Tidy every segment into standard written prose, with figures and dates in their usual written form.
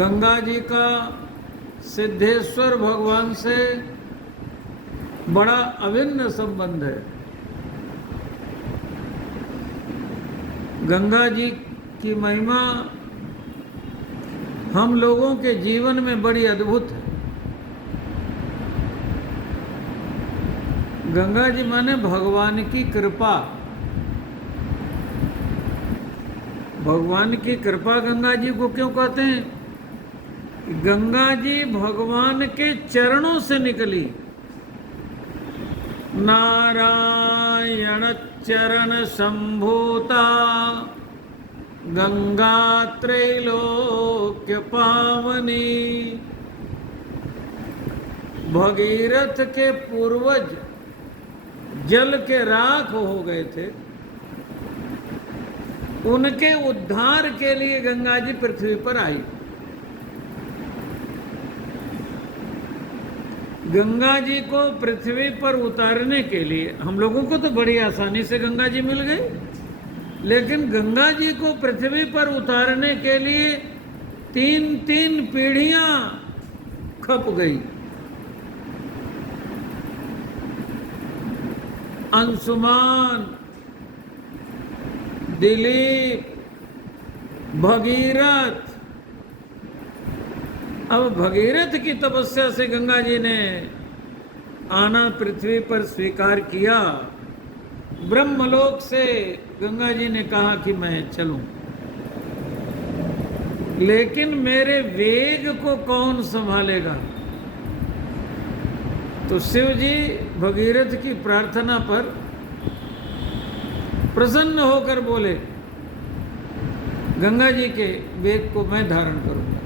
गंगा जी का सिद्धेश्वर भगवान से बड़ा अभिन्न संबंध है। गंगा जी की महिमा हम लोगों के जीवन में बड़ी अद्भुत है। गंगा जी माने भगवान की कृपा। भगवान की कृपा गंगा जी को क्यों कहते हैं? गंगा जी भगवान के चरणों से निकली। नारायण चरण संभूता गंगा त्रैलोक्य पावनी। भगीरथ के पूर्वज जल के राख हो गए थे, उनके उद्धार के लिए गंगा जी पृथ्वी पर आई। गंगा जी को पृथ्वी पर उतारने के लिए हम लोगों को तो बड़ी आसानी से गंगा जी मिल गई, लेकिन गंगा जी को पृथ्वी पर उतारने के लिए 3-3 पीढ़ियां खप गई। अंशुमान, दिलीप, भगीरथ। अब भगीरथ की तपस्या से गंगा जी ने आना पृथ्वी पर स्वीकार किया। ब्रह्मलोक से गंगा जी ने कहा कि मैं चलूं, लेकिन मेरे वेग को कौन संभालेगा? तो शिव जी भगीरथ की प्रार्थना पर प्रसन्न होकर बोले, गंगा जी के वेग को मैं धारण करूंगा।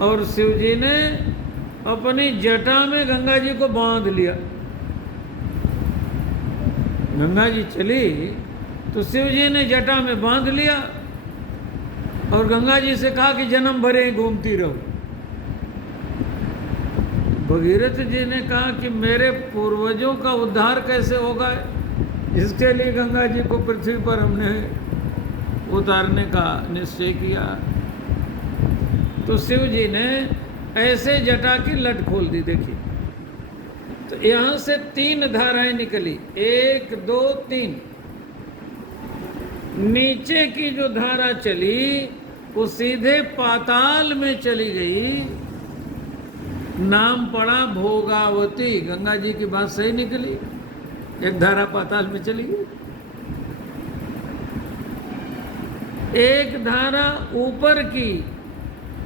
और शिव जी ने अपनी जटा में गंगा जी को बांध लिया। गंगा जी चली तो शिव जी ने जटा में बांध लिया और गंगा जी से कहा कि जन्म भरे घूमती रहो। भगीरथ जी ने कहा कि मेरे पूर्वजों का उद्धार कैसे होगा, इसके लिए गंगा जी को पृथ्वी पर हमने उतारने का निश्चय किया। तो शिव जी ने ऐसे जटा की लट खोल दी। देखिए, तो यहां से 3 धाराएं निकली, 1, 2, 3। नीचे की जो धारा चली वो सीधे पाताल में चली गई, नाम पड़ा भोगावती। गंगा जी की बात सही निकली, एक धारा पाताल में चली गई, एक धारा ऊपर की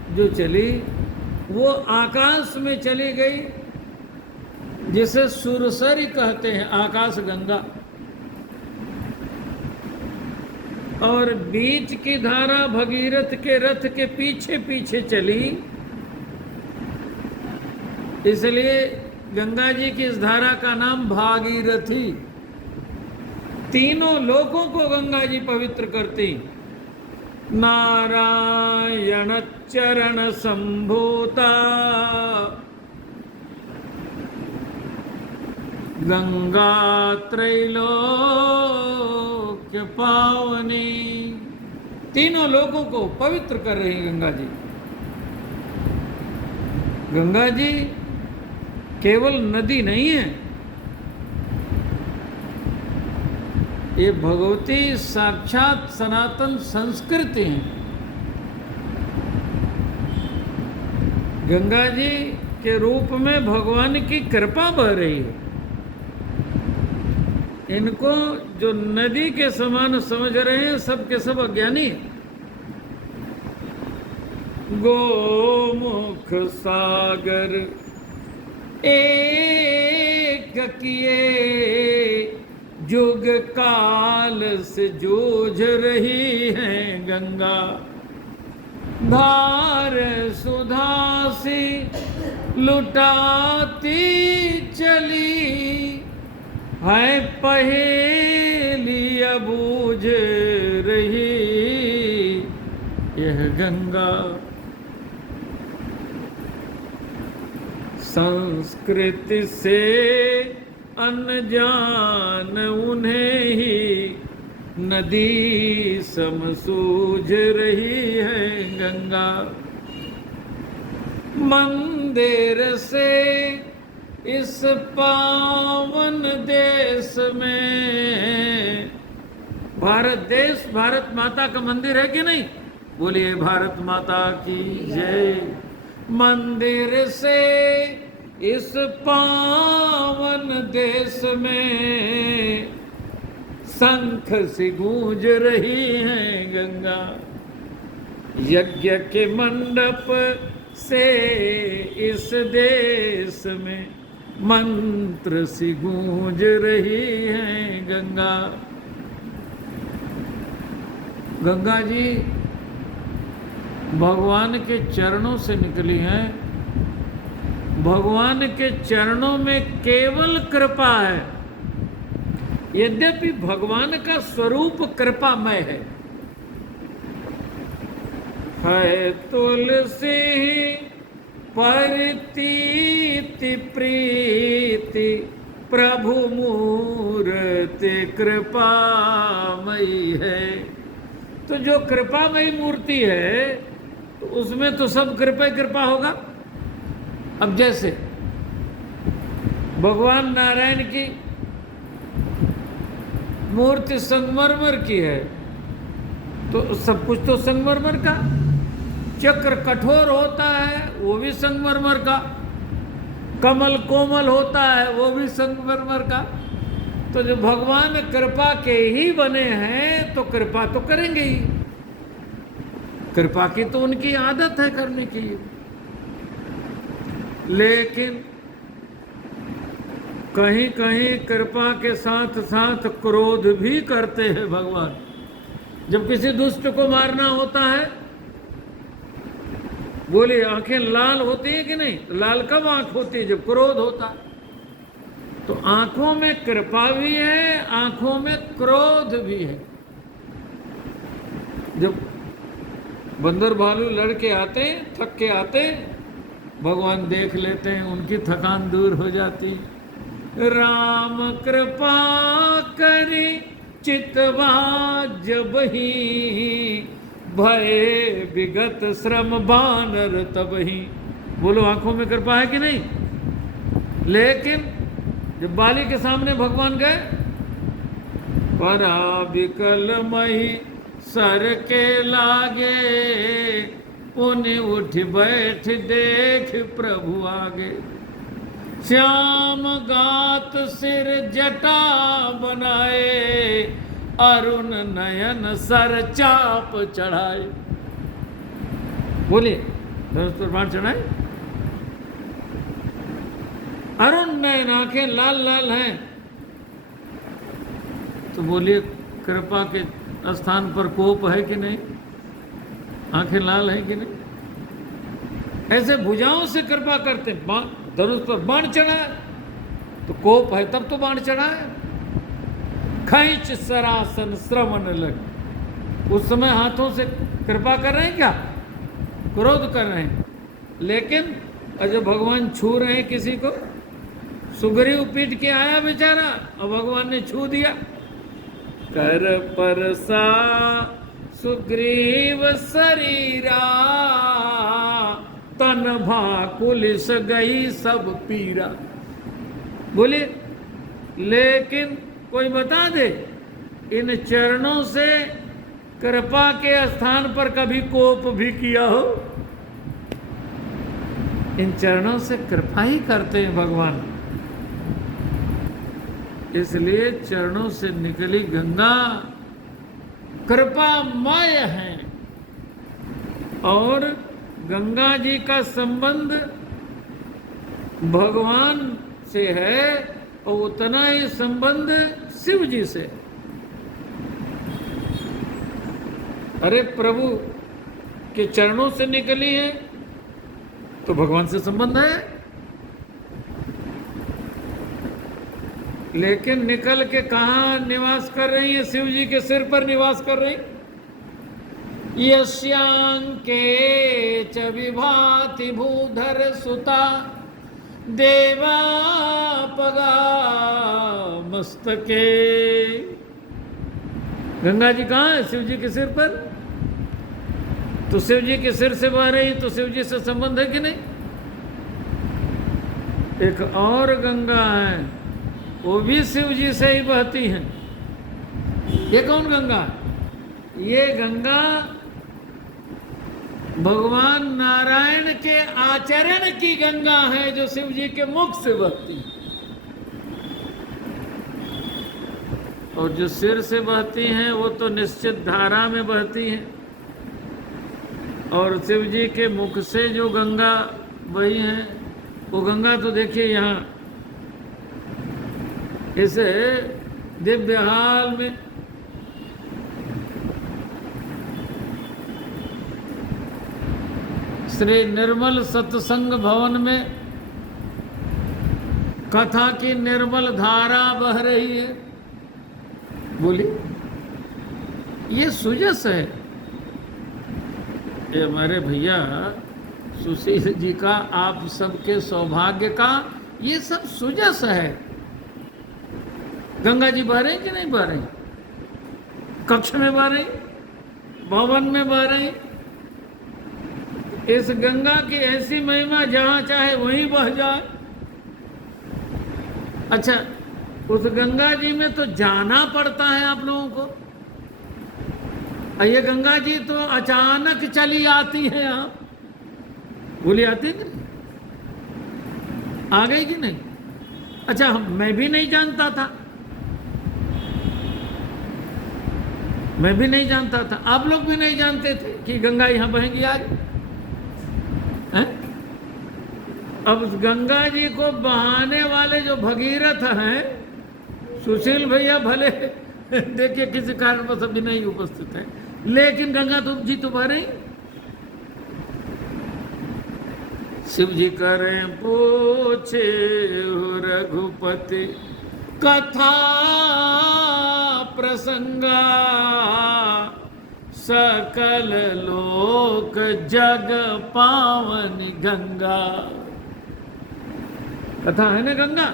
जो चली वो आकाश में चली गई, जिसे सुरसरी कहते हैं, आकाश गंगा। और बीच की धारा भगीरथ के रथ के पीछे पीछे चली, इसलिए गंगा जी की इस धारा का नाम भागीरथी। तीनों लोकों को गंगा जी पवित्र करती। नारायण चरण संभूता गंगा त्रैलोक्य पावनी। तीनों लोगों को पवित्र कर रही गंगा जी। गंगा जी केवल नदी नहीं है, ये भगवती साक्षात सनातन संस्कृति है। गंगा जी के रूप में भगवान की कृपा बह रही है। इनको जो नदी के समान समझ रहे हैं, सब के सब अज्ञानी है। गोमुख सागर एक किए, युग काल से जूझ रही है गंगा। धार सुधा सी लुटाती चली है, पहेली बूझ रही यह गंगा। संस्कृति से अनजान उन्हें ही नदी सम सूझ रही है गंगा। मंदिर से इस पावन देश में, भारत देश भारत माता का मंदिर है कि नहीं? बोलिए भारत माता की जय। मंदिर से इस पावन देश में शंख सी गूंज रही है गंगा। यज्ञ के मंडप से इस देश में मंत्र सी गूंज रही है गंगा। गंगा जी भगवान के चरणों से निकली हैं। भगवान के चरणों में केवल कृपा है। यद्यपि भगवान का स्वरूप कृपामय है तुलसी परितीति प्रीति प्रभु मूर्ति कृपामयी है। तो जो कृपामयी मूर्ति है तो उसमें तो सब कृपा कृपा होगा। अब जैसे भगवान नारायण की मूर्ति संगमरमर की है तो सब कुछ तो संगमरमर का। चक्र कठोर होता है वो भी संगमरमर का। कमल कोमल होता है वो भी संगमरमर का। तो जो भगवान कृपा के ही बने हैं तो कृपा तो करेंगे ही। कृपा की तो उनकी आदत है करने की। लेकिन कहीं कहीं कृपा के साथ साथ क्रोध भी करते हैं भगवान। जब किसी दुष्ट को मारना होता है, बोले आंखें लाल होती है कि नहीं? लाल कब आंख होती है? जब क्रोध होता है। तो आंखों में कृपा भी है, आंखों में क्रोध भी है। जब बंदर भालू लड़के आते, थक के आते, भगवान देख लेते हैं, उनकी थकान दूर हो जाती। राम कृपा करी चितवा जबहि, भय विगत श्रम बानर तबहि। बोलो आंखों में कृपा है कि नहीं? लेकिन जब बाली के सामने भगवान गए, परा विकल मही सर के लागे, पुनि उठ बैठ देख प्रभु आगे। श्याम गात सिर जटा बनाए, अरुण नयन सर चाप चढ़ाए। बोलिए धनुष पर बाण चढ़ाए। अरुण नयन, आंखें लाल लाल हैं। तो बोलिए कृपा के स्थान पर कोप है कि नहीं? आंखें लाल है कि नहीं? ऐसे भुजाओं से कृपा करते। धनुष पर बाण चढ़ाए तो कोप है, तब तो बाण चढ़ाए। खैच सरासन श्रवण लग, उस समय हाथों से कृपा कर रहे हैं क्या? क्रोध कर रहे हैं। लेकिन जब भगवान छू रहे हैं किसी को, सुग्रीव पीट के आया बेचारा और भगवान ने छू दिया। कर परसा सुग्रीव शरीरा, तन भाकुलिस गई सब पीरा। बोलिए, लेकिन कोई बता दे इन चरणों से कृपा के स्थान पर कभी कोप भी किया हो? इन चरणों से कृपा ही करते हैं भगवान। इसलिए चरणों से निकली गंगा कृपामय है। और गंगा जी का संबंध भगवान से है और उतना ही संबंध शिव जी से। अरे प्रभु के चरणों से निकली है तो भगवान से संबंध है। लेकिन निकल के कहाँ निवास कर रही है? शिव जी के सिर पर निवास कर रही। यस्यांके च विभाति भूधर सुता, देवा पगा मस्तके। गंगा जी कहाँ है? शिव जी के सिर पर। तो शिव जी के सिर से बह रही तो शिव जी से संबंध है कि नहीं? एक और गंगा है, वो भी शिव जी से ही बहती हैं। ये कौन गंगा है? ये गंगा भगवान नारायण के आचरण की गंगा है, जो शिव जी के मुख से बहती है। और जो सिर से बहती हैं वो तो निश्चित धारा में बहती हैं, और शिव जी के मुख से जो गंगा बही है, वो गंगा तो देखिए यहाँ इस दिव्य हाल में श्री निर्मल सत्संग भवन में कथा की निर्मल धारा बह रही है। बोलिए, ये सुजस है। ये हमारे भैया सुशील जी का, आप सबके सौभाग्य का ये सब सुजस है। गंगा जी बह रही कि नहीं बह रही? कक्ष में बह रही, भवन में बह रही। इस गंगा की ऐसी महिमा जहां चाहे वहीं बह जाए। अच्छा, उस गंगा जी में तो जाना पड़ता है आप लोगों को। ये गंगा जी तो अचानक चली आती है यहाँ। बोली आती कि नहीं? आ गई कि नहीं? अच्छा, मैं भी नहीं जानता था, मैं भी नहीं जानता था, आप लोग भी नहीं जानते थे कि गंगा यहाँ बहेंगी आज। हैं? अब उस गंगा जी को बहाने वाले जो भगीरथ हैं, सुशील भैया भले देखिए किसी कारणवश अभी नहीं उपस्थित है, लेकिन गंगा जी तो बह रही। शिव जी करें पूछे रघुपति कथा प्रसंगा, सकल लोक जग पावनी गंगा। कथा है ना गंगा।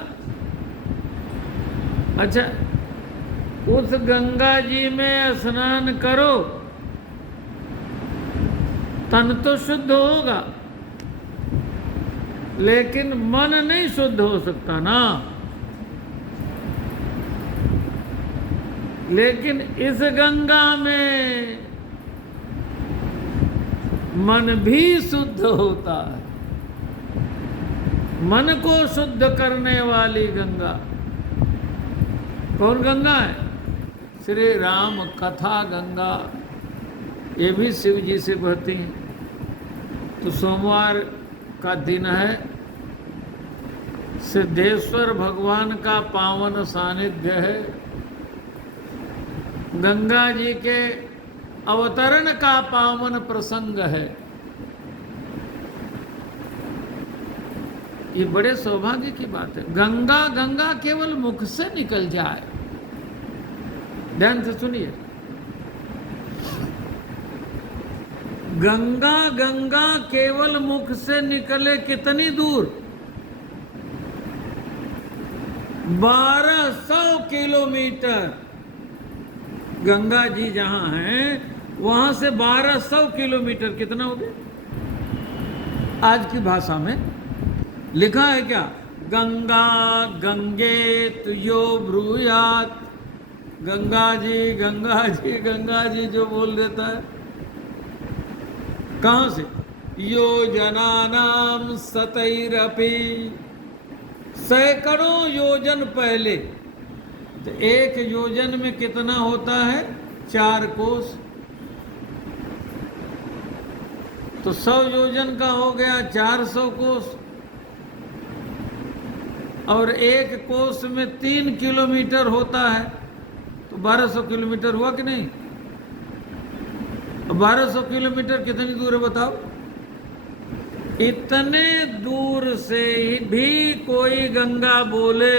अच्छा, उस गंगा जी में स्नान करो, तन तो शुद्ध होगा, लेकिन मन नहीं शुद्ध हो सकता ना। लेकिन इस गंगा में मन भी शुद्ध होता है। मन को शुद्ध करने वाली गंगा कौन गंगा है? श्री राम कथा गंगा। ये भी शिव जी से बहती हैं। तो सोमवार का दिन है, सिद्धेश्वर भगवान का पावन सानिध्य है। गंगा जी के अवतरण का पावन प्रसंग है। ये बड़े सौभाग्य की बात है। गंगा गंगा केवल मुख से निकल जाए। ध्यान से सुनिए, गंगा गंगा केवल मुख से निकले कितनी दूर? 1200 किलोमीटर। गंगा जी जहां हैं वहां से 1200 किलोमीटर। कितना हो गया? आज की भाषा में लिखा है क्या? गंगा गंगे तुयो ब्रूयात। गंगा जी गंगा जी गंगा जी जो बोल देता है, कहां से? योजनानाम सतैरपि, सैकड़ों योजन पहले। तो एक योजन में कितना होता है? 4 कोस। तो 100 योजन का हो गया 400 कोस, और एक कोस में 3 किलोमीटर होता है, तो 1200 किलोमीटर हुआ कि नहीं? 1200 किलोमीटर कितनी दूर है बताओ? इतने दूर से भी कोई गंगा बोले,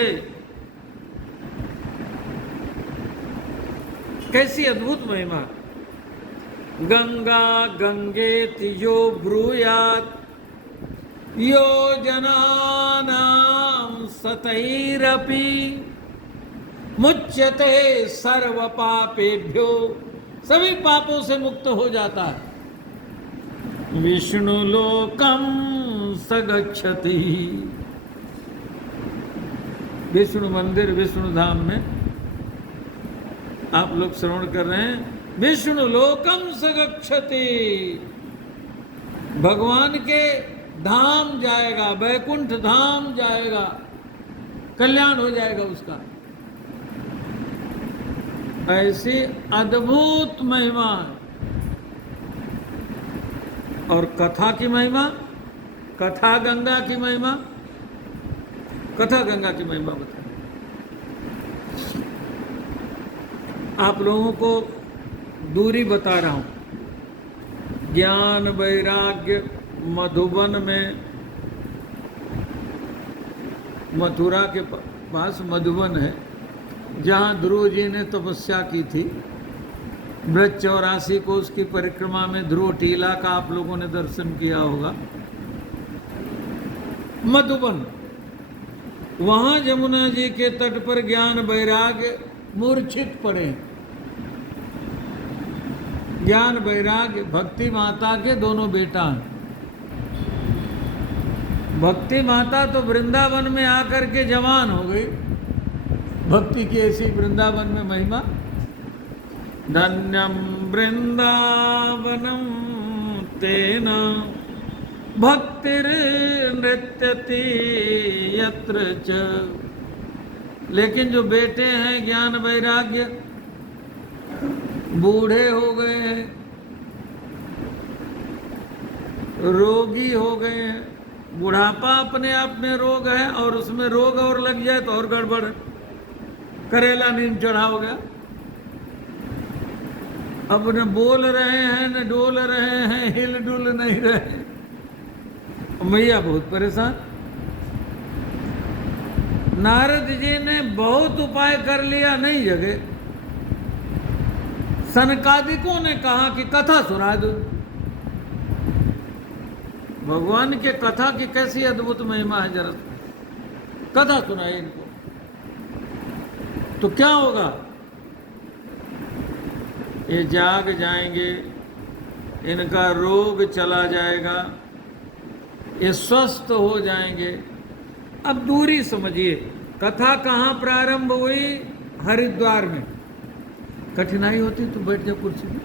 कैसी अद्भुत महिमा। गंगा गंगे तियो ब्रूयात, योजनानां सतैरपि। मुच्यते सर्व पापेभ्यो, सभी पापों से मुक्त हो जाता है। विष्णु लोकम स गच्छति, विष्णु मंदिर विष्णु धाम में आप लोग श्रवण कर रहे हैं, विष्णु लोकम स गच्छति, भगवान के धाम जाएगा, वैकुंठ धाम जाएगा, कल्याण हो जाएगा उसका। ऐसी अद्भुत महिमा। और कथा की महिमा, कथा गंगा की महिमा, कथा गंगा की महिमा बताएं। आप लोगों को दूरी बता रहा हूं। ज्ञान वैराग्य मधुबन में, मथुरा के पास मधुबन है, जहाँ ध्रुव जी ने तपस्या की थी। ब्रज 84 को उसकी परिक्रमा में ध्रुव टीला का आप लोगों ने दर्शन किया होगा। मधुबन, वहाँ यमुना जी के तट पर ज्ञान वैराग्य मूर्छित पड़े। ज्ञान वैराग्य भक्ति माता के दोनों बेटा हैं। भक्ति माता तो वृंदावन में आकर के जवान हो गई। भक्ति की ऐसी वृंदावन में महिमा। धन्यम वृंदावनम तेना भक्तिर नृत्यति यत्र च। लेकिन जो बेटे हैं ज्ञान वैराग्य, बूढ़े हो गए हैं, रोगी हो गए हैं। बुढ़ापा अपने आप में रोग है, और उसमें रोग और लग जाए तो और गड़बड़। करेला नींद चढ़ा हो गया। अब न बोल रहे हैं न डोल रहे हैं, हिल डुल नहीं रहे। मैया बहुत परेशान। नारद जी ने बहुत उपाय कर लिया, नहीं जगे। सनकादिकों ने कहा कि कथा सुना दो। भगवान के कथा की कैसी अद्भुत महिमा है, जरा कथा सुनाए इनको। तो क्या होगा? ये जाग जाएंगे, इनका रोग चला जाएगा, ये स्वस्थ हो जाएंगे। अब दूरी समझिए। कथा कहाँ प्रारंभ हुई? हरिद्वार में। कठिनाई होती तो बैठ जाओ कुर्सी में।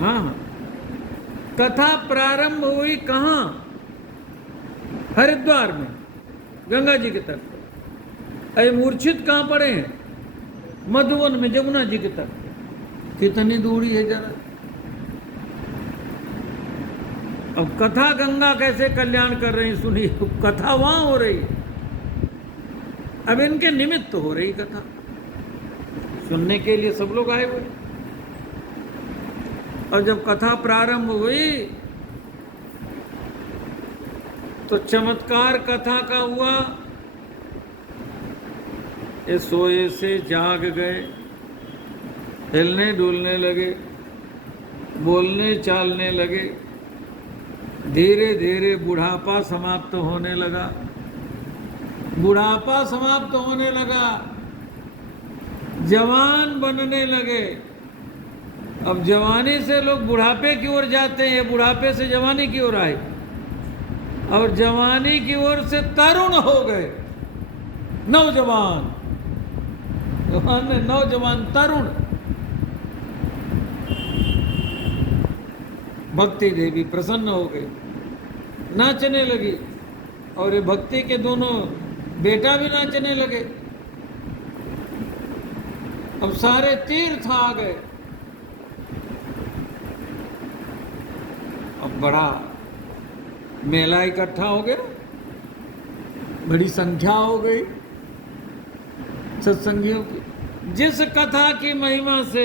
हाँ, कथा प्रारंभ हुई कहाँ? हरिद्वार में, गंगा जी के तट पर। अरे मूर्छित कहाँ पड़े हैं? मधुबन में, यमुना जी के तट। कितनी दूरी है जरा। अब कथा गंगा कैसे कल्याण कर रही, सुनिए। कथा वहां हो रही, अब इनके निमित्त हो रही कथा। सुनने के लिए सब लोग आए हुए। और जब कथा प्रारंभ हुई तो चमत्कार कथा का हुआ। ये सोए से जाग गए, हिलने डुलने लगे, बोलने चालने लगे। धीरे धीरे बुढ़ापा समाप्त होने लगा। बुढ़ापा समाप्त होने लगा, जवान बनने लगे। अब जवानी से लोग बुढ़ापे की ओर जाते हैं, बुढ़ापे से जवानी की ओर आए, और जवानी की ओर से तरुण हो गए, नौजवान। नौजवान तरुण। भक्ति देवी प्रसन्न हो गई, नाचने लगी, और ये भक्ति के दोनों बेटा भी नाचने लगे। अब सारे तीर्थ आ गए। अब बड़ा मेला इकट्ठा हो गया, बड़ी संख्या हो गई सत्संगियों की। जिस कथा की महिमा से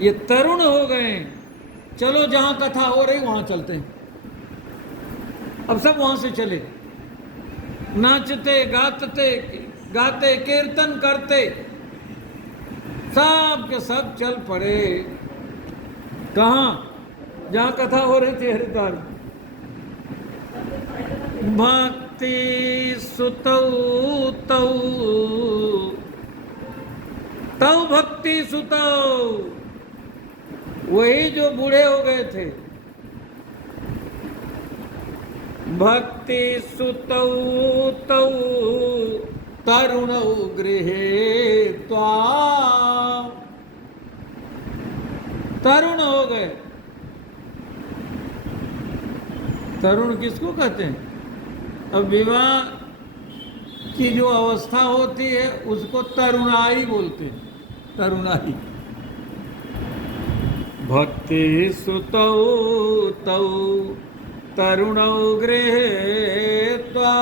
ये तरुण हो गए, चलो जहां कथा हो रही वहां चलते हैं। अब सब वहां से चले, नाचते गाते कीर्तन करते, सब के सब चल पड़े। कहाँ? जहां कथा हो रही थी, हरिद्वार। वहां भक्ति सुतौ तौ तौ भक्ति सुतौ, वही जो बूढ़े हो गए थे। भक्ति सुतौ तौ तरुणौ गृहीत्वा, तरुण हो गए। तरुण किसको कहते हैं? अब विवाह की जो अवस्था होती है उसको तरुणाई बोलते हैं, तरुणाई। भक्ति सुतौ तौ तरुणौ गृहीत्वा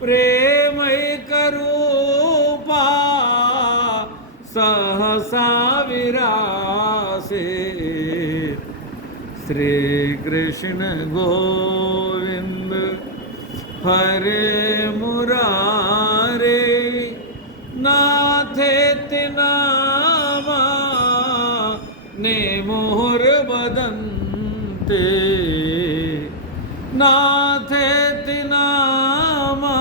प्रेमैकरूपा सहसा विरासे, श्री कृष्ण गोविंद हरे मुरारे, नाथेति नामा ने मोहर बदन्ते, नाथेति नामा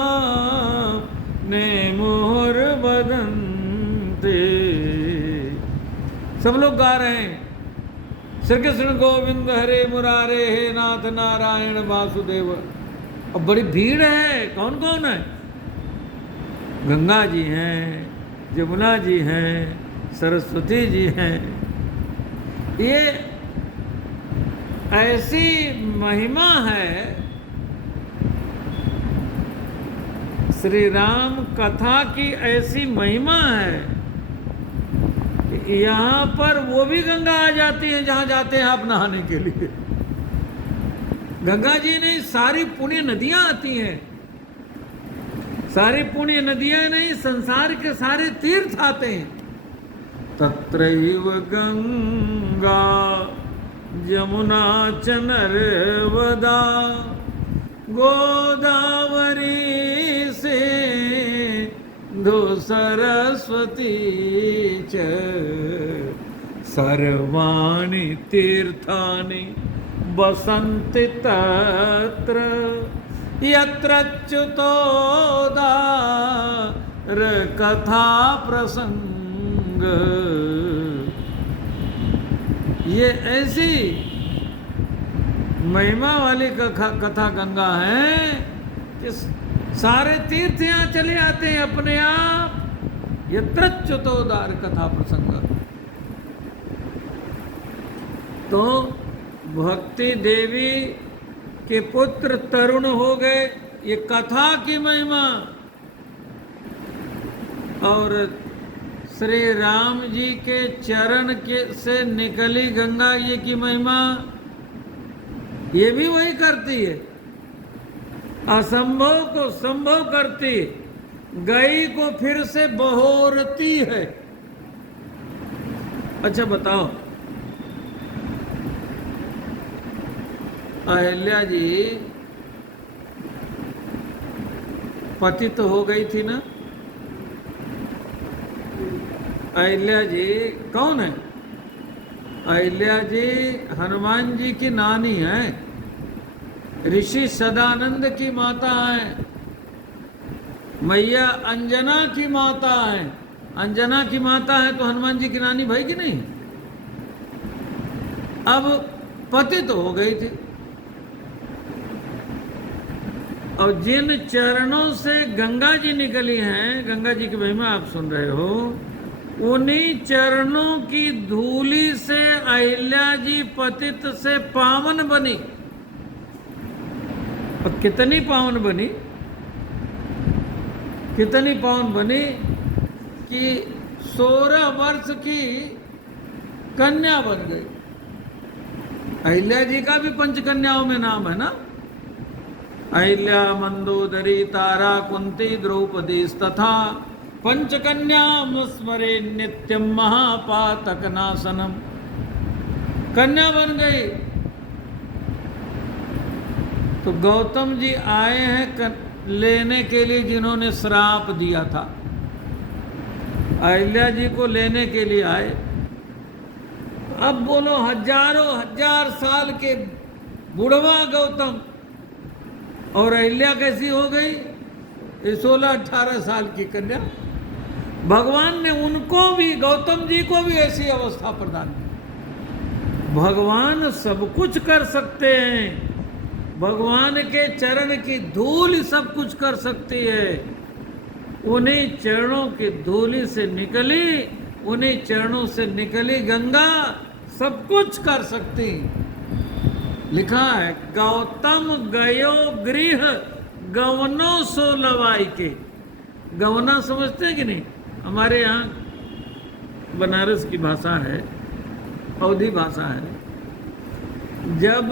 ने मोहर बदन्ते। सब लोग गा रहे हैं, श्री कृष्ण गोविंद हरे मुरारे, हे नाथ नारायण वासुदेव। अब बड़ी भीड़ है। कौन कौन है? गंगा जी हैं, यमुना जी हैं, सरस्वती जी हैं। ये ऐसी महिमा है, श्री राम कथा की ऐसी महिमा है कि यहाँ पर वो भी गंगा आ जाती है जहाँ जाते हैं आप नहाने के लिए। गंगा जी नहीं, सारी पुण्य नदियाँ आती हैं। सारी पुण्य नदियाँ नहीं, संसार के सारे तीर्थ आते हैं। तत्रैव गंगा यमुना च नर्मदा गोदावरी सिंधु सरस्वती च, सर्वाणि तीर्थानि वसन्ति तत्र, यत्रच्युतोदार कथा प्रसंग। ये ऐसी महिमा वाली कथा गंगा है कि सारे तीर्थ यहाँ चले आते हैं अपने आप। यत्रच्युतोदार कथा प्रसंग। तो भक्ति देवी के पुत्र तरुण हो गए, ये कथा की महिमा। और श्री राम जी के चरण के से निकली गंगा, ये की महिमा ये भी वही करती है। असंभव को संभव करती, गई को फिर से बहोरती है। अच्छा बताओ, अहिल्या जी पतित हो गई थी ना? अहिल्या जी कौन है? अहिल्या जी हनुमान जी की नानी है, ऋषि सदानंद की माता है, मैया अंजना की माता है। अंजना की माता है तो हनुमान जी की नानी भाई की नहीं? अब पतित हो गई थी, और जिन चरणों से गंगा जी निकली हैं, गंगा जी की महिमा आप सुन रहे हो, उन्हीं चरणों की धूली से अहिल्या जी पतित से पावन बनी। और कितनी पावन बनी, कितनी पावन बनी कि 16 वर्ष की कन्या बन गई। अहिल्या जी का भी पंचकन्याओं में नाम है ना? अहिल्या, मंदोदरी, तारा, कुंती, द्रौपदी तथा पंचकन्याम स्मरे नित्यम महापातक नाशनम। कन्या बन गई। तो गौतम जी आए हैं लेने के लिए, जिन्होंने श्राप दिया था। अहिल्या जी को लेने के लिए आए। अब बोलो, हजारों हजार साल के बुढ़वा गौतम और अहिल्या कैसी हो गई? 16-18 साल की कन्या। भगवान ने उनको भी, गौतम जी को भी ऐसी अवस्था प्रदान की। भगवान सब कुछ कर सकते हैं, भगवान के चरण की धूल सब कुछ कर सकती है। उन्हीं चरणों की धूली से निकली, उन्हीं चरणों से निकली गंगा सब कुछ कर सकती। लिखा है, गौतम गयो गृह गवनो सो लवाई के। गवना समझते हैं कि नहीं? हमारे यहाँ बनारस की भाषा है, अवधी भाषा है। जब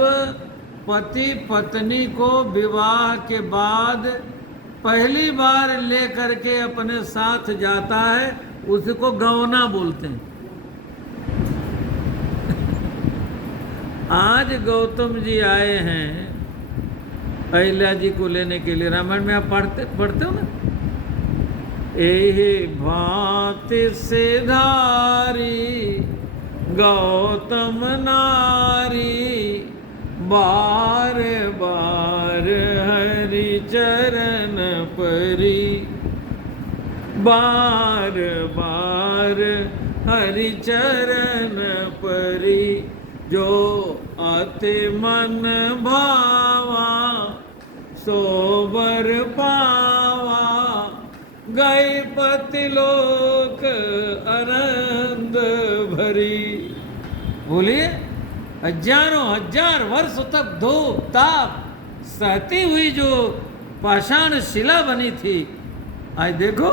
पति पत्नी को विवाह के बाद पहली बार लेकर के अपने साथ जाता है, उसको गवना बोलते हैं। आज गौतम जी आए हैं अहिल्या जी को लेने के लिए। रामायण में आप पढ़ते हो ना, एहि भांति से धारी गौतम नारी, बार बार हरि चरण परी, बार बार हरि चरण परी, जो अति मन भावा सो बर पावा, गई पतिलोक आनंद भरी। बोलिए, हजारों हजार वर्ष तक धूप ताप सहती हुई जो पाषाण शिला बनी थी, आज देखो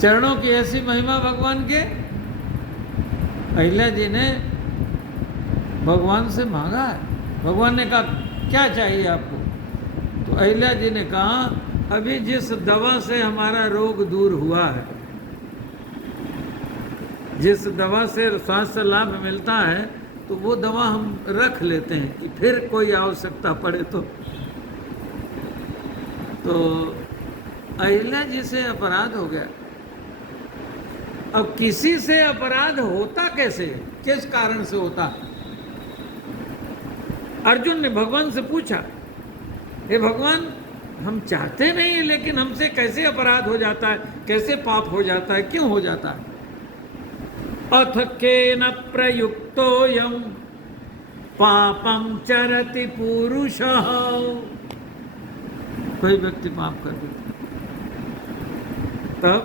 चरणों की ऐसी महिमा भगवान के। अहिल्या जी ने भगवान से मांगा है। भगवान ने कहा, क्या चाहिए आपको? तो अहिल्या जी ने कहा, अभी जिस दवा से हमारा रोग दूर हुआ है, जिस दवा से स्वास्थ्य लाभ मिलता है, तो वो दवा हम रख लेते हैं कि फिर कोई आवश्यकता पड़े तो। अहिल्या जी से अपराध हो गया। अब किसी से अपराध होता कैसे, किस कारण से होता? अर्जुन ने भगवान से पूछा, हे भगवान, हम चाहते नहीं लेकिन हमसे कैसे अपराध हो जाता है, कैसे पाप हो जाता है, क्यों हो जाता है? अथ केन प्रयुक्तोऽयं पापं चरति पुरुषः। कोई व्यक्ति पाप कर देता, तब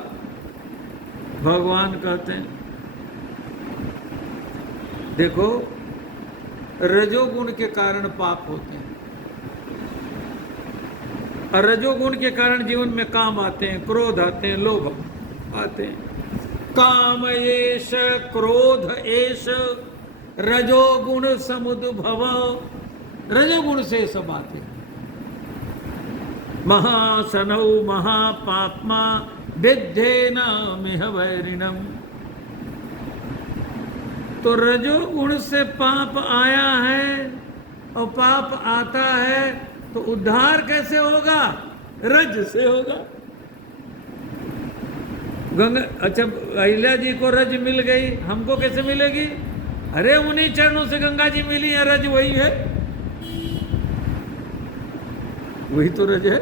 भगवान कहते हैं, देखो रजोगुण के कारण पाप होते हैं, और रजोगुण के कारण जीवन में काम आते हैं, क्रोध आते हैं, लोभ आते हैं। काम एष क्रोध एष रजोगुण समुद्भव, रजोगुण से सब आते हैं। महासनौ महापाप्मा विद्धेन मिह वैरिणम। तो रजोगुण से पाप आया है, और पाप आता है तो उद्धार कैसे होगा? रज से होगा। गंगा, अच्छा अहिल्या जी को रज मिल गई, हमको कैसे मिलेगी? अरे उन्हीं चरणों से गंगा जी मिली है, रज वही है, वही तो रज है।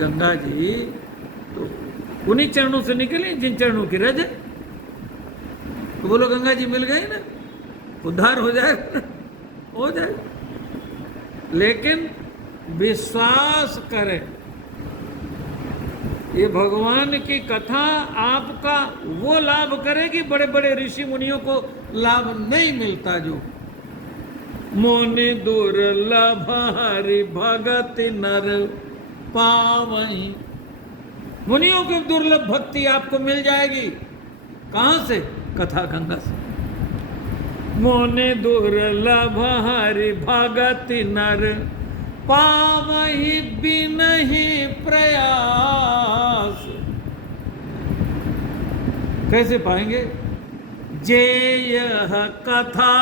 गंगा जी तो उन्हीं चरणों से निकली जिन चरणों की रज है। तो बोलो गंगा जी मिल गई ना, उद्धार हो जाएगा, हो जाए। लेकिन विश्वास करें, ये भगवान की कथा आपका वो लाभ करेगी, बड़े बड़े ऋषि मुनियों को लाभ नहीं मिलता। जो मोनि दुर्लभ हरि भगत नर पावई, मुनियों की दुर्लभ भक्ति आपको मिल जाएगी। कहां से? कथा गंगा से। मोनि दुर्लभ हरि भगत नर पावहि बिनहि प्रयास। कैसे पाएंगे? जे यह कथा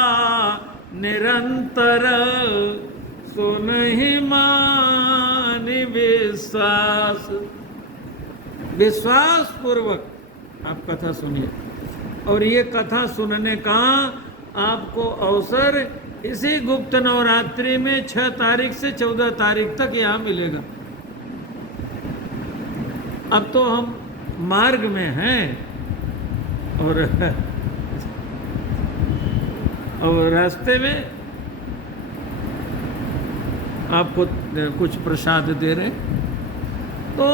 निरंतर सुनहि मान विश्वास। विश्वास पूर्वक आप कथा सुनिए, और ये कथा सुनने का आपको अवसर इसी गुप्त नवरात्रि में 6 तारीख से 14 तारीख तक यहाँ मिलेगा। अब तो हम मार्ग में हैं और रास्ते में आपको कुछ प्रसाद दे रहे। तो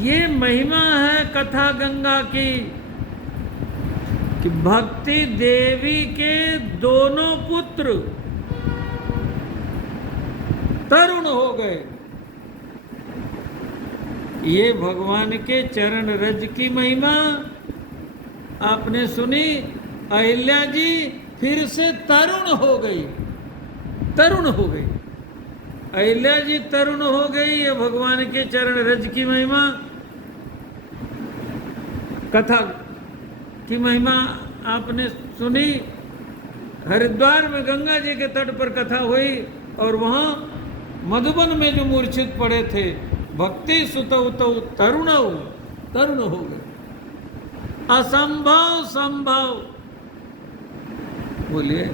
ये महिमा है कथा गंगा की कि भक्ति देवी के दोनों पुत्र तरुण हो गए। ये भगवान के चरण रज की महिमा आपने सुनी। अहिल्या जी फिर से तरुण हो गई, तरुण हो गई। अहिल्या जी तरुण हो गई, ये भगवान के चरण रज की महिमा। कथा की महिमा आपने सुनी। हरिद्वार में गंगा जी के तट पर कथा हुई और वहां मधुबन में जो मूर्छित पड़े थे, भक्ति सुतौ तौ तरुणौ, तरुण हो गए। असंभव संभव। बोलिए,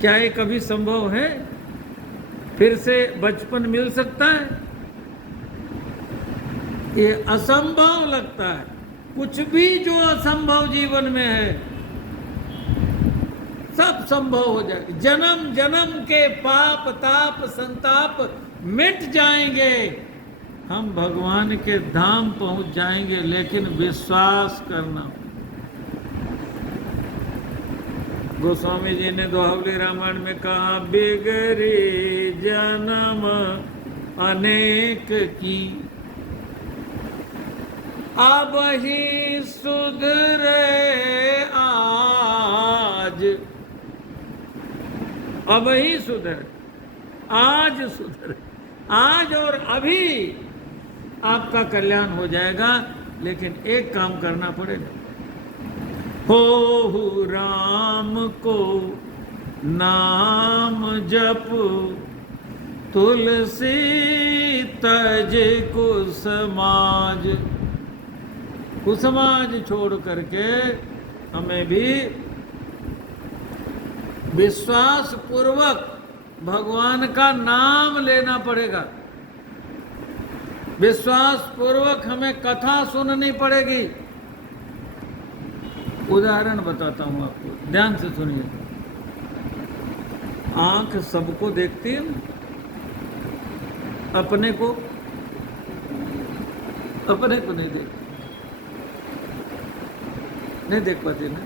क्या ये कभी संभव है? फिर से बचपन मिल सकता है? ये असंभव लगता है। कुछ भी जो असंभव जीवन में है सब संभव हो जाएगा। जन्म जन्म के पाप ताप संताप मिट जाएंगे, हम भगवान के धाम पहुंच जाएंगे। लेकिन विश्वास करना। गोस्वामी जी ने दोहावली रामायण में कहा, बिगड़ी जन्म अनेक की, अब ही सुधरे आज। अब ही सुधरे, आज सुधरे, आज और अभी आपका कल्याण हो जाएगा। लेकिन एक काम करना पड़ेगा। हो राम को नाम जप, तुलसी तज कुसमाज। कुसमाज छोड़ करके हमें भी विश्वास पूर्वक भगवान का नाम लेना पड़ेगा। विश्वास पूर्वक हमें कथा सुननी पड़ेगी। उदाहरण बताता हूं आपको, ध्यान से सुनिए। आंख सबको देखती है ना, अपने को नहीं देखती, नहीं देख पाती ना।